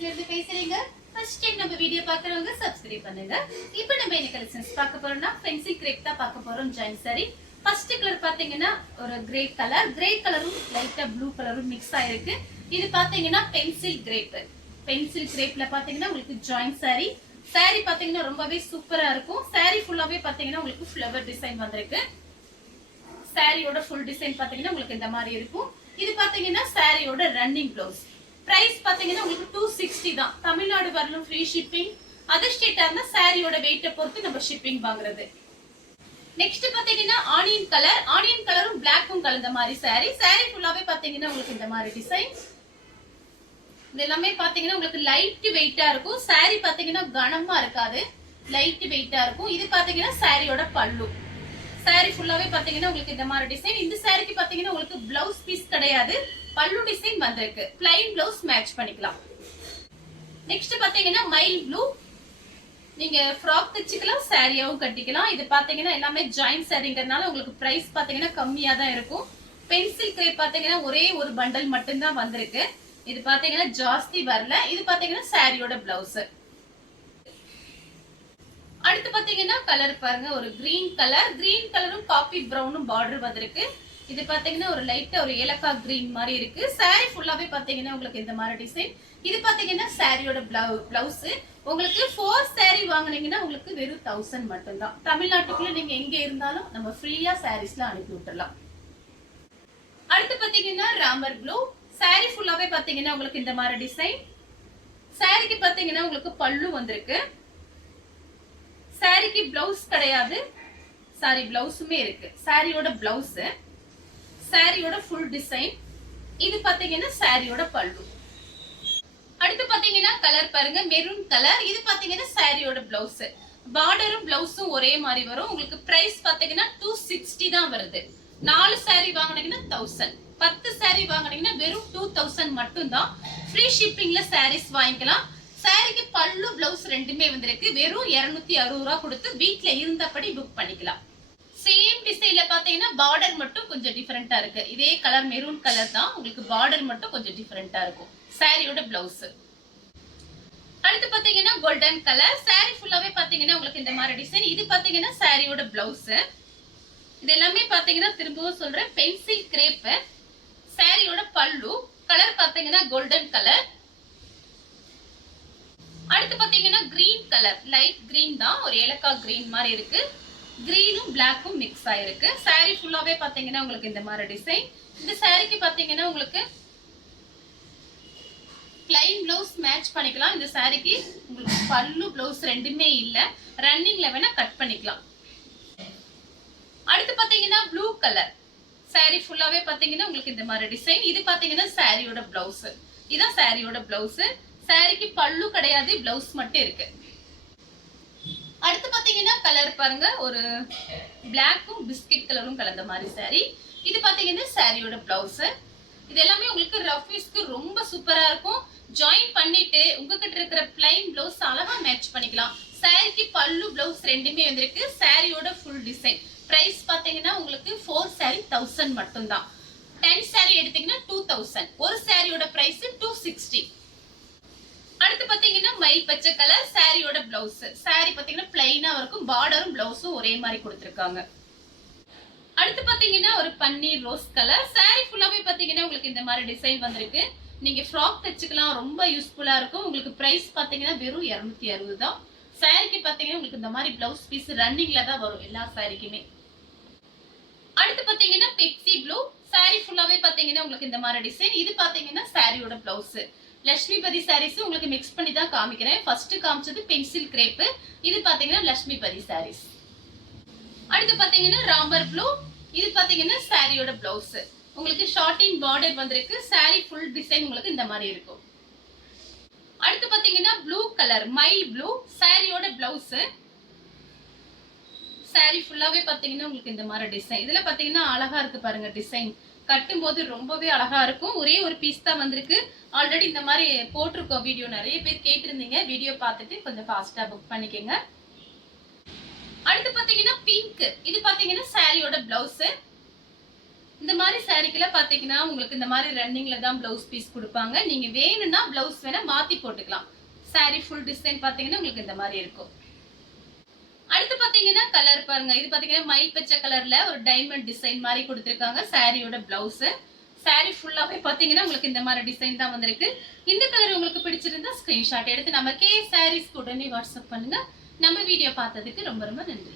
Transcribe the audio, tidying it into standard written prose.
சாரீஸ்ல இருந்து பேசுறீங்க. First time நம்ம வீடியோ பார்க்கறவங்க சப்ஸ்கிரைப் பண்ணுங்க. இப்போ நம்ம என்ன கலெக்ஷன்ஸ் பார்க்க போறோம்னா ஃபென்சி கிரேப் தான் பார்க்க போறோம். ஜாயின் சாரி ஃபர்ஸ்ட் கலர் பாத்தீங்கன்னா ஒரு கிரே கலரும் லைட்டா ப்ளூ கலரும் மிக்ஸ் ஆயிருக்கு. இது பாத்தீங்கன்னா பென்சில் கிரேப்ல பாத்தீங்கன்னா உங்களுக்கு ஜாயின் சாரி பாத்தீங்கன்னா ரொம்பவே சூப்பரா இருக்கும். சாரி ஃபுல்லாவே பாத்தீங்கன்னா உங்களுக்கு ஃப்ளவர் டிசைன் வந்திருக்கு. சாரியோட ஃபுல் டிசைன் பாத்தீங்கன்னா உங்களுக்கு இந்த மாதிரி இருக்கும். இது பாத்தீங்கன்னா சாரியோட ரன்னிங் ப்ளவுஸ். பிரைஸ் பாத்தீங்கன்னா உங்களுக்கு 260 தான். தமிழ்நாடு வரலும் ஃப்ரீ ஷிப்பிங். அதர் ஸ்டேட்டா இருந்தா சாரியோட வெயிட்டை பொறுத்து நம்ம ஷிப்பிங் வாங்குறது. நெக்ஸ்ட் பாத்தீங்கன்னா ஆனியன் கலரும் பிளாக்கும் கலந்த மாதிரி சாரி ஃபுல்லாவே பாத்தீங்கன்னா உங்களுக்கு இந்த மாதிரி டிசைன். இது எல்லாமே பாத்தீங்கன்னா உங்களுக்கு லைட் வெயிட்டா இருக்கும். சாரி பாத்தீங்கன்னா கனமா இருக்காது, லைட் வெயிட்டா இருக்கும். இது பாத்தீங்கன்னா சாரியோட பல்லு. சாரி ஃபுல்லாவே பாத்தீங்கன்னா உங்களுக்கு இந்த மாதிரி டிசைன். இந்த சாரிக்கு பாத்தீங்கன்னா உங்களுக்கு பிளவுஸ் பீஸ் கிடையாது, பல்லு டிசைன் வந்திருக்கு. பிளைன் பிளவுஸ் மேட்ச் பண்ணிக்கலாம். நெக்ஸ்ட் பாத்தீங்கன்னா மைல் ப்ளூ. நீங்க ஃப்ராக் தச்சுக்கலாம், சாரியாவும் கட்டிக்கலாம். இது பாத்தீங்கன்னா எல்லாமே ஜாயின் சாரிங்கிறதுனால உங்களுக்கு பிரைஸ் பாத்தீங்கன்னா கம்மியா தான் இருக்கும். பென்சில் கிரேப் பாத்தீங்கன்னா ஒரே ஒரு பண்டல் மட்டும் தான் வந்திருக்கு. இது பாத்தீங்கன்னா ஜாஸ்தி வரல. இது பாத்தீங்கன்னா சாரியோட பிளவுஸ். அடுத்து பாத்தீங்கன்னா கலர் பாருங்க, ஒரு கிரீன் கலரும் காபி பிரவுனும் பார்டர் வந்திருக்கு. இது பாத்தீங்கன்னா ஒரு லைட்டா ஒரு ஏலக்காய் கிரீன் மாதிரி இருக்கு. சாரி ஃபுல்லாவே பாத்தீங்கன்னா உங்களுக்கு இந்த மாதிரி டிசைன். இது பாத்தீங்கன்னா சாரியோட பிளவுஸ். உங்களுக்கு 4 சாரி வாங்குனீங்கன்னா உங்களுக்கு வெறும் 1000 மட்டும் தான். தமிழ்நாட்டுக்குள்ள நீங்க எங்க இருந்தாலும் நம்ம ஃப்ரீயா சாரீஸ்ல அனுப்பி விட்டுறலாம். அடுத்து பாத்தீங்கன்னா ராமர் ப்ளூ. சாரி ஃபுல்லாவே பாத்தீங்கன்னா உங்களுக்கு இந்த மாதிரி டிசைன். சாரிக்கு பாத்தீங்கன்னா உங்களுக்கு பல்லு வந்திருக்கு. சாரிக்கு பிளவுஸ் கிடையாது, சாரி பிளவுஸுமே இருக்கு. சாரியோட பிளவுஸ், சாரியோட ஃபுல் டிசைன். இது பாத்தீங்கன்னா சாரியோட பல்லு. அடுத்து பாத்தீங்கன்னா கலர் பாருங்க, மெரூன் கலர். இது பாத்தீங்கன்னா சாரியோட பிளவுஸ். பார்டரும் பிளவுஸும் ஒரே மாதிரி வரும். உங்களுக்கு பிரைஸ் பாத்தீங்கன்னா 260 தான் வருது. 4 சாரி வாங்குனீங்கன்னா 1000, 10 சாரி வாங்குனீங்கன்னா வெறும் 2000 மட்டும் தான். ஃப்ரீ ஷிப்பிங்ல சாரீஸ் வாங்கிக்கலாம். சாரிக்கு பல்லு பிளவுஸ் ரெண்டுமே வந்திருக்கு. வெறும் 260 ரூபாய் கொடுத்து வீட்ல இருந்தபடி புக் பண்ணிக்கலாம். சேம் டிசைன்ல பாத்தீங்கன்னா பார்டர் மட்டும் கொஞ்சம் டிஃபரெண்டா இருக்கு. இதே கலர் மெரூன் கலர் தான், உங்களுக்கு பார்டர் மட்டும் கொஞ்சம் டிஃபரெண்டா இருக்கும். சாரியோட பிளவுஸ். அடுத்து பாத்தீங்கன்னா கோல்டன் கலர். சாரி ஃபுல்லாவே பாத்தீங்கன்னா உங்களுக்கு இந்த மாதிரி டிசைன். இது பாத்தீங்கன்னா சாரியோட பிளவுஸ். இது எல்லாமே பாத்தீங்கன்னா திரும்பவும் சொல்றேன், பென்சில் கிரேப். சாரியோட பல்லு. கலர் பாத்தீங்கன்னா கோல்டன் கலர். அடுத்து பாத்தீங்கன்னா கிரீன் கலர், லைட் கிரீன் தான், ஒரு ஏலக்காய் கிரீன் மாதிரி இருக்கு. கிரீனும் பிளாக்கும் மிக்ஸ் ஆயிருக்கு. சாரி ஃபுல்லாவே பாத்தீங்கன்னா உங்களுக்கு இந்த மாதிரி டிசைன். இந்த சாரிக்கு பாத்தீங்கன்னா உங்களுக்கு பிளைன் பிளவுஸ் மேட்ச் பண்ணிக்கலாம். இந்த சாரிக்கு உங்களுக்கு பல்லு பிளவுஸ் ரெண்டுமே இல்ல, ரன்னிங்ல வேணா கட் பண்ணிக்கலாம். அடுத்து பாத்தீங்கன்னா ப்ளூ கலர். சாரி ஃபுல்லாவே பாத்தீங்கன்னா உங்களுக்கு இந்த மாதிரி டிசைன். இது பாத்தீங்கன்னா சாரியோட பிளவுஸ். இதான் சாரியோட பிளவுஸ். சாரிக்கு பல்லு கிடையாது, பிளவுஸ் மட்டும் இருக்கு. அடுத்து பாத்தீங்கன்னா கலர் பாருங்க, ஒரு பிளாக்கும் பிஸ்கட் கலரும் கலந்த மாதிரி சாரி. இது பாத்தீங்கன்னா சாரியோட பிளவுஸ். இது எல்லாமே உங்களுக்கு ரஃப் யூஸ்க்கு ரொம்ப சூப்பரா இருக்கும். ஜாயின் பண்ணிட்டு உங்ககிட்ட இருக்கிற பிளைன் பிளவுஸ் அழகா மேட்ச் பண்ணிக்கலாம். சாரிக்கு பல்லு பிளவுஸ் ரெண்டுமே வந்திருக்கு. சாரியோட ஃபுல் டிசைன். பிரைஸ் பாத்தீங்கன்னா உங்களுக்கு 4 சாரி 1000 மட்டும் தான். 10 சாரி எடுத்தீங்கன்னா 2000. ஒரு சாரியோட பிரைஸ் 260. அடுத்து பாத்தீங்கன்னா மயில் பச்சை கலர். சாரியோட பிளவுஸ். சாரி பாத்தீங்கன்னா பிளைனா இருக்கும், பார்டரும் பிளவுஸும் ஒரே மாதிரி கொடுத்திருக்காங்க. அடுத்து பாத்தீங்கன்னா ஒரு பன்னீர் ரோஸ் கலர். சாரி ஃபுல்லாவே பாத்தீங்கன்னா உங்களுக்கு இந்த மாதிரி டிசைன் வந்திருக்கு. நீங்க ஃப்ராக் தச்சுக்கலாம், ரொம்ப யூஸ்ஃபுல்லா இருக்கும். உங்களுக்கு பிரைஸ் பாத்தீங்கன்னா வெறும் 260 தான். சாரிக்கு பாத்தீங்கன்னா உங்களுக்கு இந்த மாதிரி பிளவுஸ் பீஸ் ரன்னிங்ல தான் வரும் எல்லா சாரிக்குமே. அடுத்து பாத்தீங்கன்னா பெப்சி ப்ளூ. சாரி ஃபுல்லாவே பாத்தீங்கன்னா உங்களுக்கு இந்த மாதிரி டிசைன். இது பாத்தீங்கன்னா சாரியோட பிளவுஸ். லட்சுமிபதி சாரீஸ் உங்களுக்கு மிக்ஸ் பண்ணி தான் காமிக்கிறேன். ஃபர்ஸ்ட் காமிச்சது பென்சில் கிரேப். இது பாத்தீங்கன்னா லட்சுமிபதி சாரீஸ். அடுத்து பாத்தீங்கன்னா ராமர் ப்ளூ. இது பாத்தீங்கன்னா சாரியோட பிளவுஸ். உங்களுக்கு ஷார்ட்டின் பார்டர் வந்திருக்கு. சாரி ஃபுல் டிசைன் உங்களுக்கு இந்த மாதிரி இருக்கும். அடுத்து பாத்தீங்கன்னா ப்ளூ கலர், மைல் ப்ளூ. சாரியோட பிளவுஸ். சாரி ஃபுல்லாவே பாத்தீங்கன்னா உங்களுக்கு இந்த மாதிரி டிசைன். இதுல பாத்தீங்கன்னா அழகா இருக்கு பாருங்க டிசைன். கட்டும் போது ரொம்பவே அழகா இருக்கும். ஒரே ஒரு பீஸ் தான் வந்திருக்கு. ஆல்ரெடி இந்த மாதிரி போட்டிருக்கோம் வீடியோ, நிறைய பேர் கேட்டிருந்தீங்க. வீடியோ பார்த்துட்டு கொஞ்சம் ஃபாஸ்டா புக் பண்ணிக்கங்க. அடுத்து பாத்தீங்கன்னா பிங்க். இது பாத்தீங்கன்னா சாரியோட பிளவுஸ். இந்த மாதிரி சாரிக்கெல்லாம் பாத்தீங்கன்னா உங்களுக்கு இந்த மாதிரி ரன்னிங்ல தான் பிளவுஸ் பீஸ் கொடுப்பாங்க. நீங்க வேணும்னா பிளவுஸ் வேணா மாத்தி போட்டுக்கலாம். சாரி ஃபுல் டிசைன் பாத்தீங்கன்னா உங்களுக்கு இந்த மாதிரி இருக்கும். அடுத்து பாத்தீங்கன்னா கலர் பாருங்க. இது பாத்தீங்கன்னா மயில் பச்சை கலர்ல ஒரு டைமண்ட் டிசைன் மாதிரி கொடுத்திருக்காங்க. சாரியோட பிளவுஸ். சாரி ஃபுல்லாவே பாத்தீங்கன்னா உங்களுக்கு இந்த மாதிரி டிசைன் தான் வந்திருக்கு. இந்த கலர் உங்களுக்கு பிடிச்சிருந்தா ஸ்கிரீன்ஷாட் எடுத்து நம்ம கே சாரீஸ் உடனே வாட்ஸ்அப் பண்ணுங்க. நம்ம வீடியோ பார்த்ததுக்கு ரொம்ப ரொம்ப நன்றி.